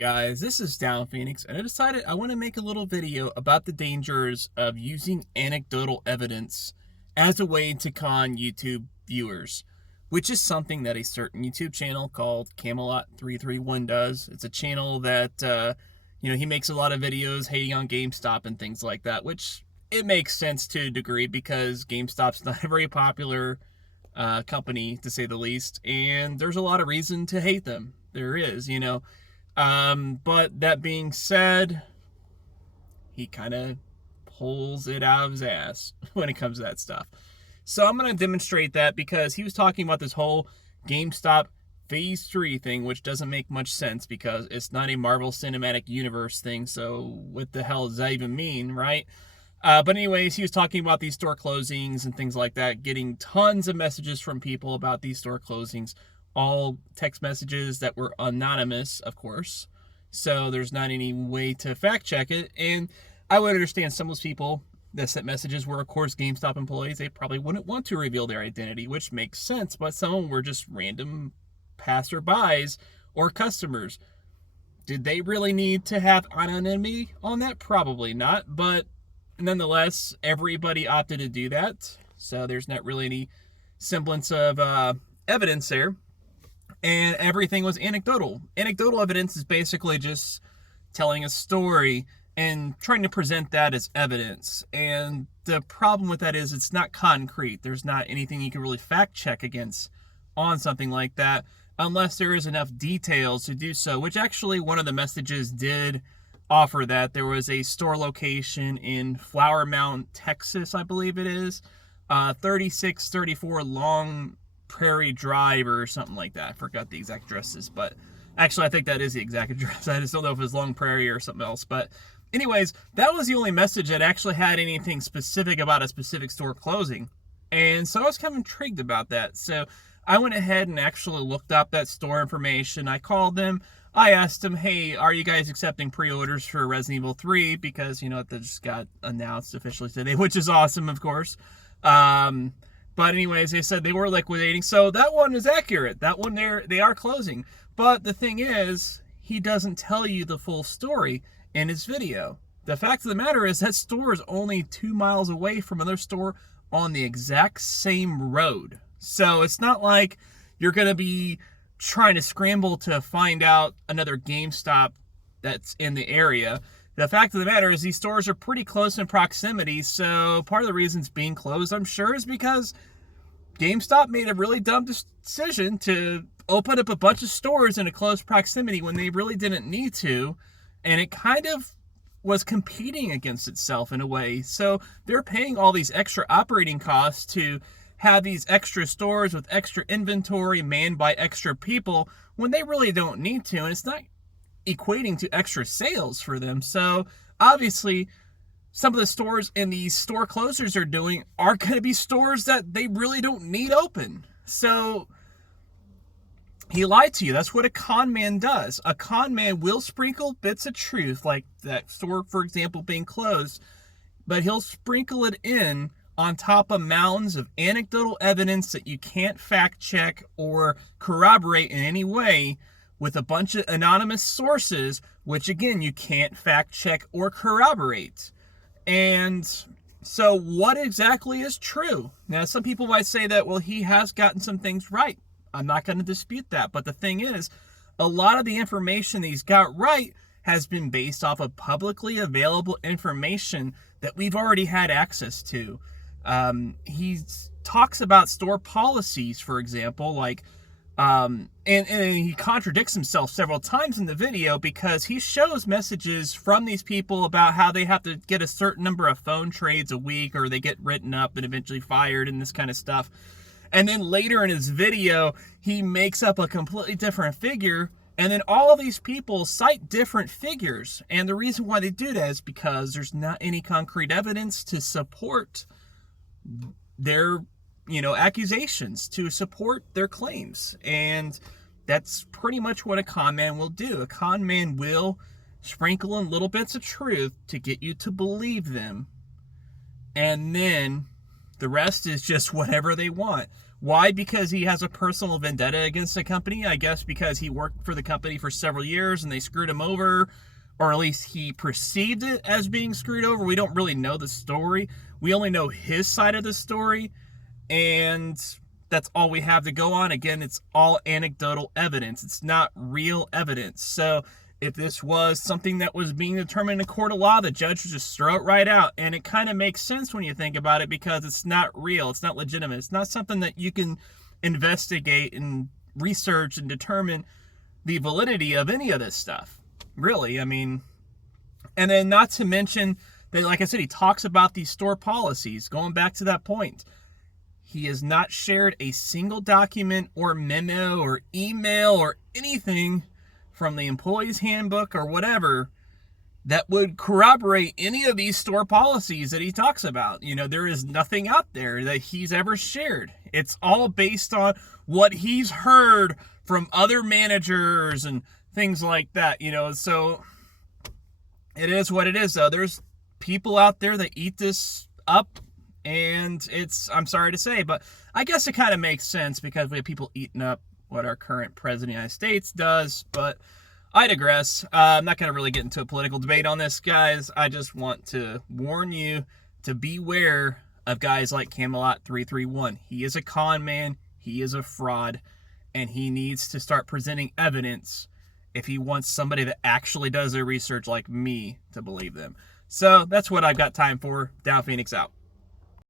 Guys, this is Down Phoenix, and I decided I want to make a little video about the dangers of using anecdotal evidence as a way to con YouTube viewers, which is something that a certain YouTube channel called Camelot331 does. It's a channel that, he makes a lot of videos hating on GameStop and things like that, which it makes sense to a degree because GameStop's not a very popular company, to say the least, and there's a lot of reason to hate them. There is. But that being said, he kind of pulls it out of his ass when it comes to that stuff. So I'm going to demonstrate that because he was talking about this whole GameStop Phase 3 thing, which doesn't make much sense because it's not a Marvel Cinematic Universe thing. So what the hell does that even mean, right? But anyways, he was talking about these store closings and things like that, getting tons of messages from people about these store closings, all text messages that were anonymous, of course. So there's not any way to fact check it. And I would understand some of those people that sent messages were, of course, GameStop employees. They probably wouldn't want to reveal their identity, which makes sense. But some of them were just random passerbys or customers. Did they really need to have anonymity on that? Probably not. But nonetheless, everybody opted to do that. So there's not really any semblance of evidence there. And everything was anecdotal. Anecdotal evidence is basically just telling a story and trying to present that as evidence. And the problem with that is it's not concrete. There's not anything you can really fact check against on something like that unless there is enough details to do so, which actually one of the messages did offer that. There was a store location in Flower Mound, Texas, I believe it is, 3634 Long Prairie Drive or something like that. I forgot the exact addresses, but actually I think that is the exact address. I just don't know if it was Long Prairie or something else. But anyways, that was the only message that actually had anything specific about a specific store closing. And so I was kind of intrigued about that. So I went ahead and actually looked up that store information. I called them. I asked them, hey, are you guys accepting pre-orders for Resident Evil 3? Because, that just got announced officially today, which is awesome, of course. But anyways, they said they were liquidating. So that one is accurate. That one they are closing. But the thing is, he doesn't tell you the full story in his video. The fact of the matter is that store is only 2 miles away from another store on the exact same road. So it's not like you're going to be trying to scramble to find out another GameStop that's in the area. The fact of the matter is these stores are pretty close in proximity, so part of the reason it's being closed, I'm sure, is because GameStop made a really dumb decision to open up a bunch of stores in a close proximity when they really didn't need to, and it kind of was competing against itself in a way. So they're paying all these extra operating costs to have these extra stores with extra inventory manned by extra people when they really don't need to, and it's not equating to extra sales for them. So obviously some of the stores in these store closures are doing are going to be stores that they really don't need open. So he lied to you. That's what a con man does. A con man will sprinkle bits of truth, like that store, for example, being closed, but he'll sprinkle it in on top of mounds of anecdotal evidence that you can't fact check or corroborate in any way, with a bunch of anonymous sources, which again, you can't fact check or corroborate. And so what exactly is true? Now, some people might say that, well, he has gotten some things right. I'm not going to dispute that. But the thing is, a lot of the information that he's got right has been based off of publicly available information that we've already had access to. He talks about store policies, for example, like, and he contradicts himself several times in the video because he shows messages from these people about how they have to get a certain number of phone trades a week or they get written up and eventually fired and this kind of stuff. And then later in his video, he makes up a completely different figure. And then all these people cite different figures. And the reason why they do that is because there's not any concrete evidence to support their accusations, to support their claims. And that's pretty much what a con man will do. A con man will sprinkle in little bits of truth to get you to believe them. And then the rest is just whatever they want. Why? Because he has a personal vendetta against the company. I guess because he worked for the company for several years and they screwed him over, or at least he perceived it as being screwed over. We don't really know the story. We only know his side of the story, and that's all we have to go on. Again, it's all anecdotal evidence. It's not real evidence. So if this was something that was being determined in a court of law, the judge would just throw it right out. And it kind of makes sense when you think about it, because it's not real. It's not legitimate. It's not something that you can investigate and research and determine the validity of any of this stuff. Really, I mean, and then not to mention that, like I said, he talks about these store policies. Going back to that point, he has not shared a single document or memo or email or anything from the employee's handbook or whatever that would corroborate any of these store policies that he talks about. You know, there is nothing out there that he's ever shared. It's all based on what he's heard from other managers and things like that, you know. So it is what it is, though. There's people out there that eat this up, and I'm sorry to say, but I guess it kind of makes sense because we have people eating up what our current president of the United States does. But I digress. I'm not going to really get into a political debate on this, guys. I just want to warn you to beware of guys like Camelot331. He is a con man. He is a fraud, and he needs to start presenting evidence if he wants somebody that actually does their research like me to believe them. So that's what I've got time for. Down Phoenix out.